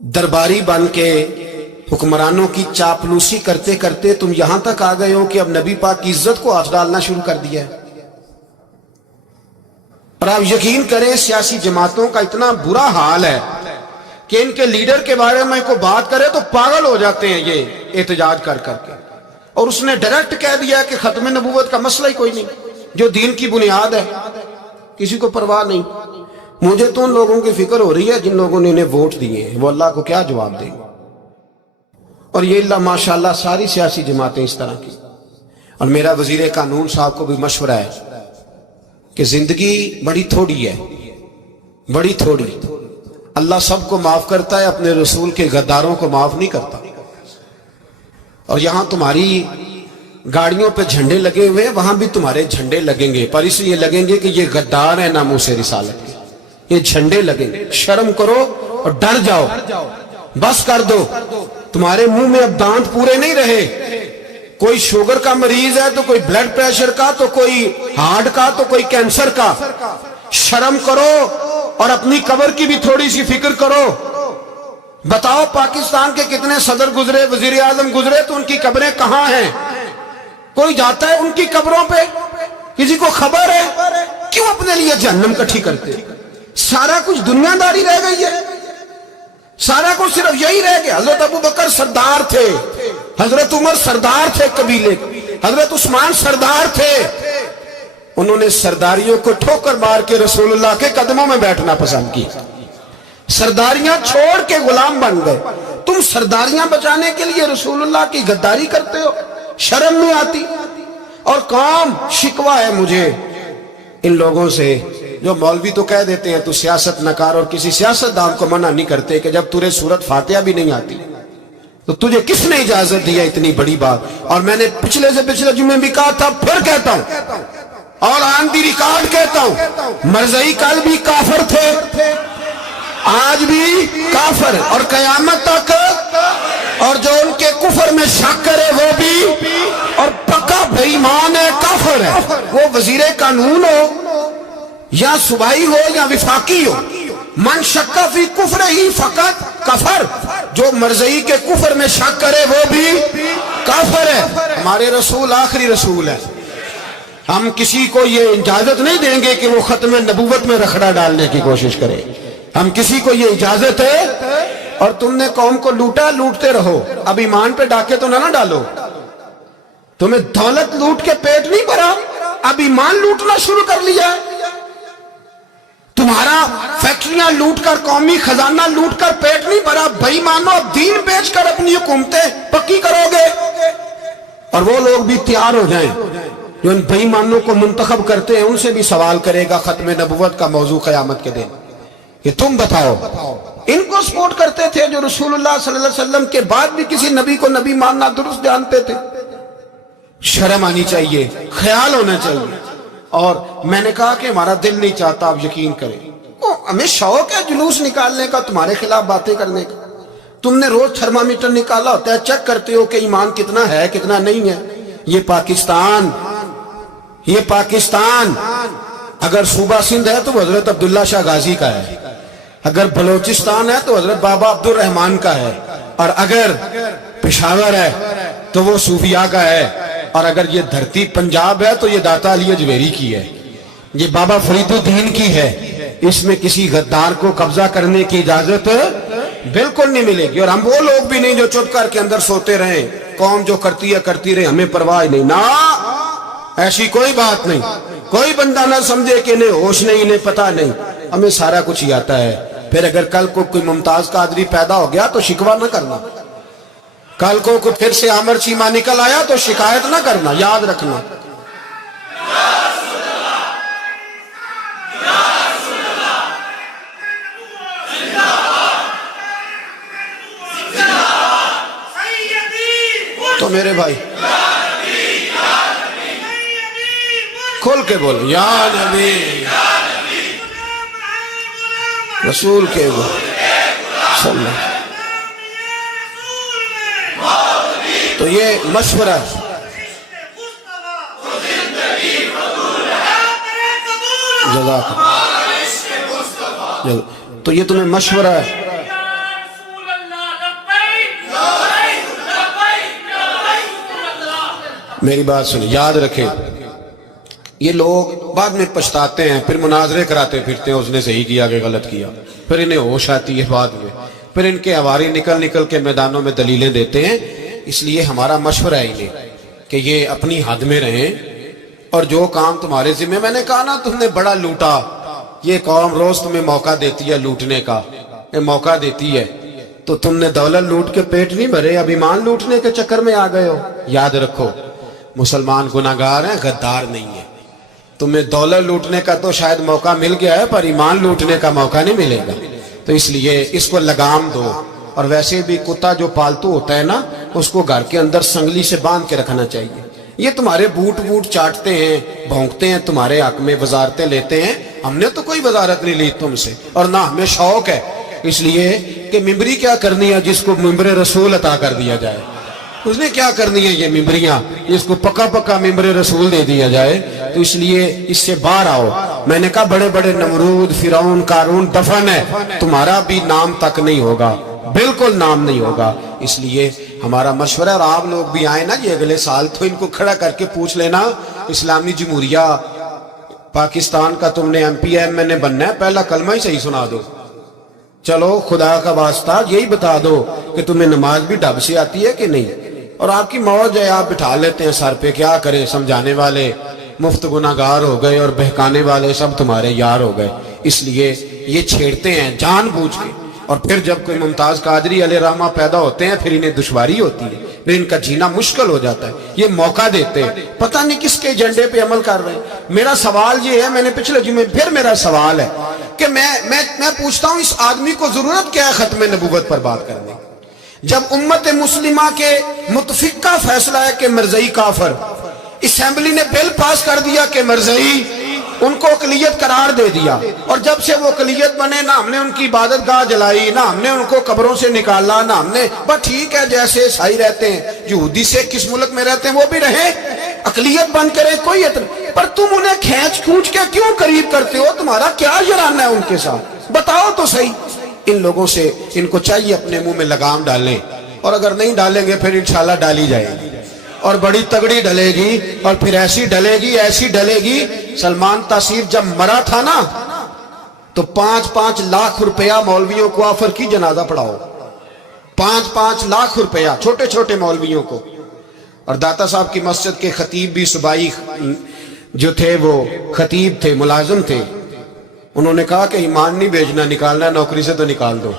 दरबारी बन के हुक्मरानों की चापलूसी करते करते तुम यहां तक आ गए हो कि अब नबी पाक की इज्जत को हाथ डालना शुरू कर दिया है। और आप यकीन करें सियासी जमातों का इतना बुरा हाल है कि इनके लीडर के बारे में कोई बात करे तो पागल हो जाते हैं ये एहतजाज कर करके। और उसने डायरेक्ट कह दिया कि खत्म नबूवत का मसला ही कोई नहीं, जो दीन की बुनियाद है, किसी को परवाह नहीं। मुझे तो उन लोगों की फिक्र हो रही है जिन लोगों ने इन्हें वोट दिए हैं, वो अल्लाह को क्या जवाब देंगे। और ये अल्लाह माशाल्लाह सारी सियासी जमातें इस तरह की। और मेरा वजीर कानून साहब को भी मशवरा है कि जिंदगी बड़ी थोड़ी है, बड़ी थोड़ी। अल्लाह सबको माफ करता है, अपने रसूल के गद्दारों को माफ नहीं करता। और यहां तुम्हारी गाड़ियों पे झंडे लगे हुए हैं, वहां भी तुम्हारे झंडे लगेंगे, पर इसलिए लगेंगे कि ये गद्दार है नामों से रिसालत के। ये झंडे लगेंगे। शर्म करो और डर जाओ, बस कर दो। तुम्हारे मुंह में अब दांत पूरे नहीं रहे। कोई शुगर का मरीज है तो कोई ब्लड प्रेशर का, तो कोई हार्ट का, तो कोई कैंसर का। शर्म करो और अपनी कब्र की भी थोड़ी सी फिक्र करो। बताओ पाकिस्तान के कितने सदर गुजरे, वजीर आजम गुजरे, तो उनकी कब्रें कहां हैं? कोई जाता है उनकी कब्रों पे? किसी को खबर है? क्यों अपने लिए जहन्नम इकट्ठी करते? सारा कुछ दुनियादारी रह गई है, सारा कुछ सिर्फ यही रह गया। हजरत अबू बकर सरदार थे, हजरत उमर सरदार थे कबीले, हजरत उस्मान सरदार थे। उन्होंने सरदारियों को ठोकर मार के रसूलुल्लाह के कदमों में बैठना पसंद किया। सरदारियां छोड़ के गुलाम बन गए। तुम सरदारियां बचाने के लिए रसूलुल्लाह की गद्दारी करते हो, शर्म नहीं आती। और कौम शिकवा है मुझे इन लोगों से जो मौलवी तो कह देते हैं तू सियासत न कर, और किसी सियासतदान को मना नहीं करते कि जब तुझे सूरत फातिहा भी नहीं आती तो तुझे किसने इजाजत दिया इतनी बड़ी बात। और मैंने पिछले से पिछले जुम्मे भी कहा था, फिर कहता हूं और ऑन दी रिकॉर्ड कहता हूं, मरज़ई कल भी काफिर थे, आज भी काफिर और कयामत तक। और जो उनके कुफर में शक करे वो भी, और पक्का बेईमान है, काफिर है। वो वजीर कानून हो या सुबाई हो या विफाकी हो, मन शक्का फी कुफर ही फकत कफर। जो मरज़ई के कुफर में शक करे वो भी काफिर है। हमारे रसूल आखिरी रसूल है। हम किसी को ये इजाजत नहीं देंगे कि वो खत्म नबूवत में रखड़ा डालने की कोशिश करे। हम किसी को ये इजाजत है। और तुमने कौम को लूटा, लूटते रहो, अब ईमान पे डाके तो ना डालो। तुम्हें दौलत लूट के पेट नहीं भरा, अब ईमान लूटना शुरू कर लिया है। तुम्हारा फैक्ट्रियां लूटकर, कौमी खजाना लूटकर पेट नहीं भरा, बेईमानो अब दीन बेचकर अपनी हुकूमतें पक्की करोगे। और वो लोग भी तैयार हो जाएं जो इन बेईमानों को मुंतखब करते हैं, उनसे भी सवाल करेगा खत्म नबुव्वत का मौजू क़यामत के दिन कि तुम बताओ। इनको सपोर्ट करते थे जो रसूलुल्लाह सल्लल्लाहु अलैहि वसल्लम के बाद भी किसी नबी को नबी मानना दुरुस्त जानते थे। शर्म आनी चाहिए, ख्याल होना चाहिए। और मैंने कहा कि हमारा दिल नहीं चाहता, आप यकीन करें। हमें शौक है जुलूस निकालने का, तुम्हारे खिलाफ बातें करने का। तुमने रोज थर्मामीटर निकाला होता है, चेक करते हो कि ईमान कितना है कितना नहीं है। ये पाकिस्तान अगर सूबा सिंध है तो हजरत अब्दुल्ला शाह गाजी का है, अगर बलोचिस्तान है तो हजरत बाबा अब्दुल रहमान का है, और अगर पेशावर है तो वो सूफिया का है, और अगर ये धरती पंजाब है तो ये दाता अली अजमेरी की है, ये बाबा फरीदुद्दीन की है। इसमें किसी गद्दार को कब्जा करने की इजाजत बिल्कुल नहीं मिलेगी। और हम वो लोग भी नहीं जो चुप करके अंदर सोते रहे, कौम जो करती है करती रहे, हमें परवाह नहीं। ना, ऐसी कोई बात नहीं। कोई बंदा ना समझे कि इन्हें होश नहीं, इन्हें पता नहीं, हमें सारा कुछ ही आता है। फिर अगर कल को कोई मुमताज कादरी पैदा हो गया तो शिकवा ना करना। कल को कोई फिर से आमर चीमा निकल आया तो शिकायत ना करना, याद रखना। तो मेरे भाई खोल के बोलो, या नबी रसूल के सल्लल्लाहु। तो ये मशवरा जज़ाक, तो ये तुम्हें मशवरा है। میری بات سنیں، یاد رکھیں، یہ لوگ بعد میں پچھتاتے ہیں، پھر مناظرے کراتے پھرتے ہیں اس نے صحیح کیا کہ غلط کیا، پھر انہیں ہوش آتی ہے بعد میں، پھر ان کے ہواری نکل نکل کے میدانوں میں دلیلیں دیتے ہیں۔ اس لیے ہمارا مشورہ ہے انہیں کہ یہ اپنی حد میں رہیں، اور جو کام تمہارے ذمہ، میں نے کہا نا تم نے بڑا لوٹا، یہ قوم روز تمہیں موقع دیتی ہے لوٹنے کا، یہ موقع دیتی ہے، تو تم نے دولت لوٹ کے پیٹ نہیں بھرے، اب ایمان لوٹنے کے چکر میں آ گئے ہو۔ یاد رکھو، مسلمان گناہگار ہیں، غدار نہیں ہے۔ تمہیں دولت لوٹنے کا تو شاید موقع مل گیا ہے، پر ایمان لوٹنے کا موقع نہیں ملے گا، تو اس لیے اس کو لگام دو۔ اور ویسے بھی کتا جو پالتو ہوتا ہے نا، اس کو گھر کے اندر سنگلی سے باندھ کے رکھنا چاہیے۔ یہ تمہارے بوٹ چاٹتے ہیں، بھونکتے ہیں، تمہارے حق میں وزارتیں لیتے ہیں، ہم نے تو کوئی وزارت نہیں لی تم سے، اور نہ ہمیں شوق ہے، اس لیے کہ ممبری کیا کرنی ہے جس کو ممبر رسول عطا کر دیا جائے، اس نے کیا کرنی ہے یہ ممبریاں جس کو پکا پکا ممبر رسول دے دیا جائے، تو اس لیے اس سے باہر آؤ۔ میں نے کہا بڑے بڑے نمرود، فرعون، قارون دفن ہے، تمہارا بھی نام تک نہیں ہوگا، بالکل نام نہیں ہوگا۔ اس لیے ہمارا مشورہ، اور آپ لوگ بھی آئیں نا یہ اگلے سال، تو ان کو کھڑا کر کے پوچھ لینا، اسلامی جمہوریہ پاکستان کا تم نے MPM بننا ہے، پہلا کلمہ ہی صحیح سنا دو، چلو خدا کا واسطہ یہی بتا دو کہ تمہیں نماز بھی ڈھب سے آتی ہے کہ نہیں، اور آپ کی موج ہے، آپ بٹھا لیتے ہیں سر پہ، کیا کریں، سمجھانے والے مفت گناہگار ہو گئے اور بہکانے والے سب تمہارے یار ہو گئے۔ اس لیے یہ چھیڑتے ہیں جان بوجھ کے، اور پھر جب کوئی ممتاز قادری علیہ رحمہ پیدا ہوتے ہیں پھر انہیں دشواری ہوتی ہے، پھر ان کا جینا مشکل ہو جاتا ہے، یہ موقع دیتے ہیں، پتہ نہیں کس کے ایجنڈے پہ عمل کر رہے ہیں۔ میرا سوال یہ ہے، میں نے پچھلے جمعے پھر میرا سوال ہے کہ میں پوچھتا ہوں اس آدمی کو ضرورت کیا ہے ختم نبوت پر بات کرنے، جب امت مسلمہ کے متفق کا فیصلہ ہے کہ مرزائی کافر، اسمبلی نے بل پاس کر دیا کہ مرزائی ان کو اقلیت قرار دے دیا، اور جب سے وہ اقلیت بنے نہ ہم نے ان کی عبادت گاہ جلائی، نہ ہم نے ان کو قبروں سے نکالا، نہ ہم نے، بس ٹھیک ہے جیسے عیسائی رہتے ہیں، یہودی سے کس ملک میں رہتے ہیں وہ بھی رہیں، اقلیت بن کرے، کوئی اعتراض، پر تم انہیں کھینچ کھونچ کے کیوں قریب کرتے ہو؟ تمہارا کیا جرانہ ہے ان کے ساتھ؟ بتاؤ تو صحیح۔ ان لوگوں سے ان کو چاہیے اپنے منہ میں لگام ڈالیں، اور اگر نہیں ڈالیں گے پھر انشاءاللہ ڈالی جائے گی، اور بڑی تگڑی ڈلے گی، اور پھر ایسی ڈلے گی، ایسی ڈلے گی۔ سلمان تاثیر جب مرا تھا نا تو 5-5 لاکھ روپیہ مولویوں کو آفر کی جنازہ پڑھاؤ، 5-5 لاکھ روپیہ چھوٹے چھوٹے مولویوں کو۔ اور داتا صاحب کی مسجد کے خطیب بھی صوبائی جو تھے وہ خطیب تھے، ملازم تھے، انہوں نے کہا کہ ایمان نہیں بھیجنا، نکالنا ہے نوکری سے تو نکال دو۔